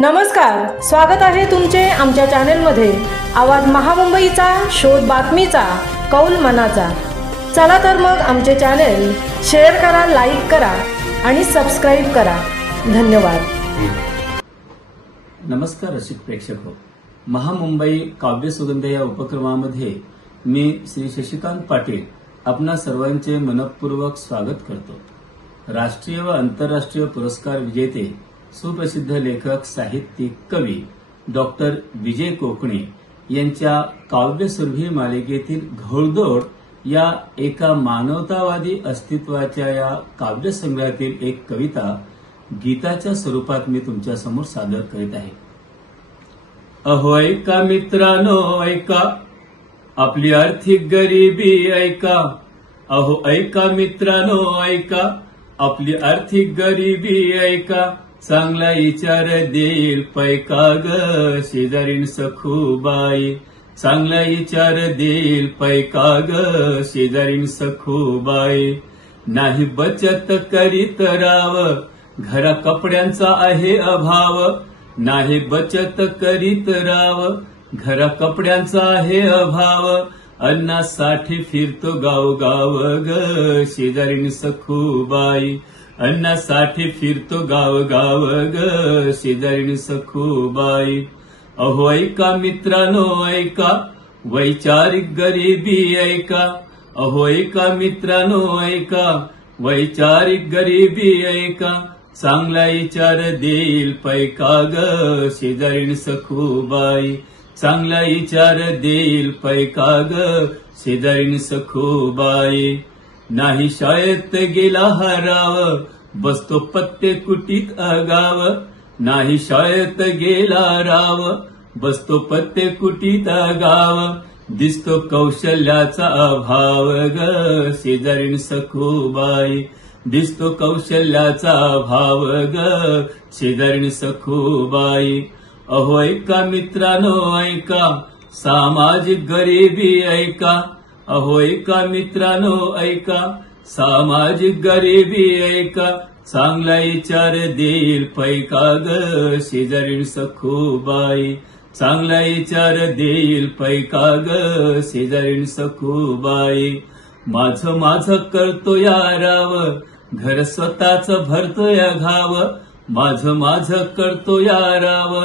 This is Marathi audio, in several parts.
नमस्कार, स्वागत आहे तुमचे आमच्या चॅनेलमध्ये। आवाज महामुंबईचा, शोध बातमीचा, कौल मनाचा। चला तर मग आमचे चॅनेल शेअर करा, लाईक करा आणि सबस्क्राइब करा। धन्यवाद। नमस्कार रसिक प्रेक्षक हो, महामुंबई काव्य सुगंध या उपक्रमामध्ये मी श्री शशिकांत पाटील आपणा सर्वांचे मनपूर्वक स्वागत करतो। राष्ट्रीय व आंतरराष्ट्रीय पुरस्कार विजेते सुप्रसिद्ध लेखक, साहित्यिक, कवी डॉक्टर विजय कोकणे यांच्या काव्यसुरभी मालिकेतील घोडदौड या एका मानवतावादी अस्तित्वाच्या या काव्यसंग्रहातील एक कविता गीताच्या स्वरूपात मी तुमच्या समोर सादर करीत आहे। अहो ऐका मित्रांनो ऐका, आपली आर्थिक गरिबी ऐका। अहो ऐका मित्रांनो ऐका, आपली आर्थिक गरिबी ऐका। चांगला विचार देईल पैका ग शेजारीन सखूबाई। चांगला विचार देईल पैका ग शेजारीन सखूबाई। नाही बचत करीत राव, घरा कपड्यांचा आहे अभाव। नाही बचत करीत राव, घरा कपड्यांचा आहे अभाव। अन्नासाठी फिरतो गावगाव ग शेजारीन सखूबाई। अन्नासाठी फिरतो गावगाव ग शेजारीन सखूबाई। अहो ऐका मित्रांनो ऐका, वैचारिक गरिबी ऐका। अहो ऐका मित्रांनो ऐका, वैचारिक गरिबी ऐका। चांगला विचार देईल पैका ग शेजारीन सखूबाई। चांगला विचार देईल पैका ग शेजारीन सखूबाई। नाही शाळेत गेला हराव, बसतो पत्ते कुटीत अगाव। नाही शाळेत गेला राव, बसतो पत्ते कुटीत अगाव। दिसतो कौशल्याचा अभाव ग शेजारीन सखूबाई। दिसतो कौशल्याचा अभाव ग शेजारीन सखूबाई। अहो ऐका मित्रांनो ऐका, सामाजिक गरिबी ऐका। अहो ऐका मित्रांनो ऐका, सामाजिक गरिबी ऐका। चांगला विचार देईल पैका ग शेजारीन सखूबाई। चांगला विचार देईल पैका ग शेजारीन सखूबाई। माझं माझं करतो या राव, घर स्वतःच भरतो या घाव। माझं माझं करतो या राव,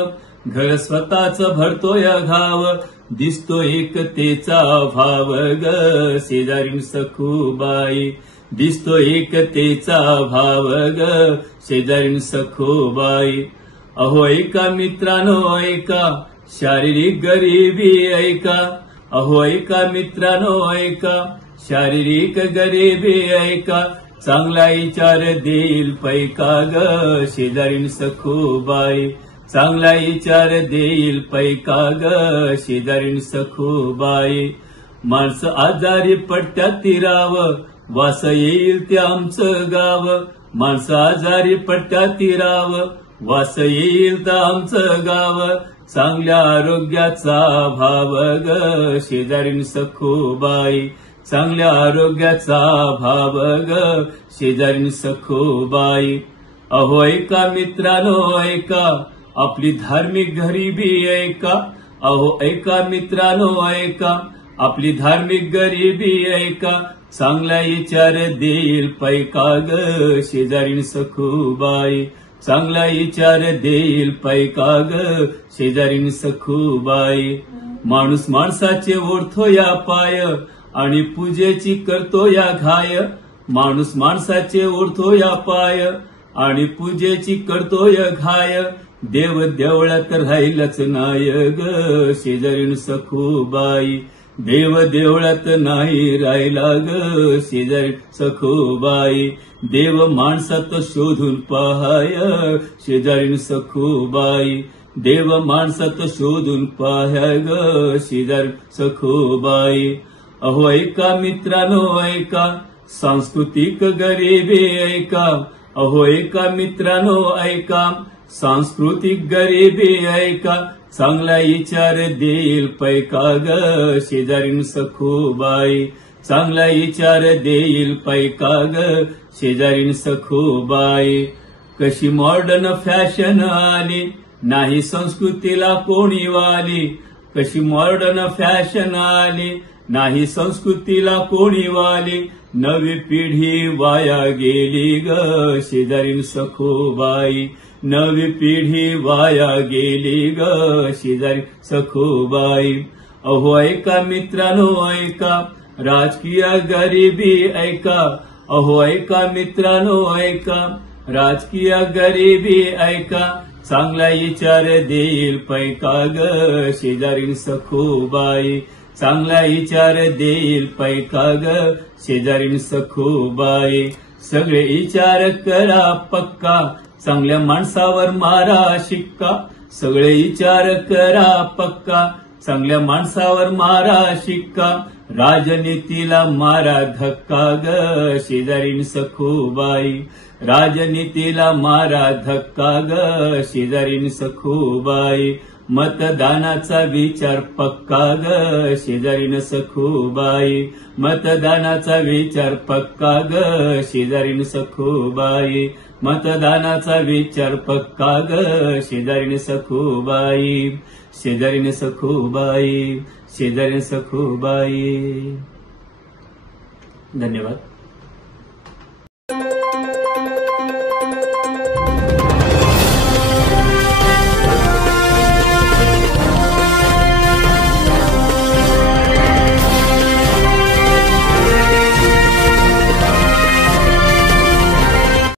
घर स्वतःच भरतो या घाव। दिसतो एकतेचा भाव ग शेजारीन सखूबाई। दिसतो एकतेचा भाव ग शेजारीन सखूबाई। अहो ऐका मित्रांनो ऐका, शारीरिक गरिबी ऐका। अहो ऐका मित्रांनो ऐका, शारीरिक गरिबी ऐका। चांगला विचार देईल पैका ग शेजारीन सखूबाई। चांगला विचार देईल पैका ग शेजारीन सखूबाई। माणसं आजारी पडत्यात राव, वास येईल ते आमचं गाव। माणसं आजारी पडत्यात राव, वास येईल ते आमचं गाव। चांगल्या आरोग्याचा भाव ग शेजारीन सखूबाई। चांगल्या आरोग्याचा भाव ग शेजारीन सखूबाई। अहो ऐका मित्रांनो ऐका, आपली धार्मिक गरिबी ऐका। अहो ऐका मित्रांनो ऐका, आपली धार्मिक गरिबी ऐका। चांगला विचार देईल पैका ग शेजारीन सखूबाई। चांगला विचार देईल पैका ग शेजारीन सखूबाई। माणूस माणसाचे ओढतो या पाय, आणि पूजेची करतो या घाय। माणूस माणसाचे ओढतो या पाय, आणि पूजेची करतो या घाय। देव देवळात राहिलाच नाय ग शेजारीन सखूबाई। देव देवळात नाही राहिला ग शेजारीन सखूबाई। देव माणसात शोधून पाहाय शेजारीन सखूबाई। देव माणसात शोधून पाहाय ग शेजारीन सखूबाई। अहो ऐका मित्रांनो ऐका, सांस्कृतिक गरिबी ऐका। अहो ऐका मित्रांनो ऐका, सांस्कृतिक गरिबी ऐका। चांगला विचार देईल पैका ग शेजारीन सखूबाई। चांगला विचार देईल पैका ग शेजारीन सखूबाई। कशी मॉडर्न फॅशन आली, नाही संस्कृतीला कोणी वाली, कशी मॉडर्न फॅशन आली. नाही संस्कृतीला कोणी वाली, नवी पिढी वाया गेली ग शेजारीन सखूबाई. नवी पिढी वाया गेली ग शेजारी सखूबाई. अहो ऐका मित्रांनो ऐका, राजकीय गरिबी ऐका. अहो ऐका मित्रांनो ऐका, राजकीय गरिबी ऐका. चांगला विचार देईल पैका ग शेजारीन सखूबाई. चांगला विचार देईल पैका ग शेजारीन सखूबाई. सगळे विचार करा पक्का, चांगल्या माणसावर मारा शिक्का. सगळे विचार करा पक्का, चांगल्या माणसावर मारा शिक्का. राजनीतीला मारा धक्का ग शेजारीन सखूबाई. राजनीतीला मारा धक्का ग शेजारीन सखूबाई. मतदानाचा विचार पक्का ग शेजारीन सखूबाई. मतदानाचा विचार पक्का ग शेजारीन सखूबाई. मतदानाचा विचार पक्का ग शेजारीन सखूबाई. शेजारीन सखूबाई, शेजारीन सखूबाई. धन्यवाद.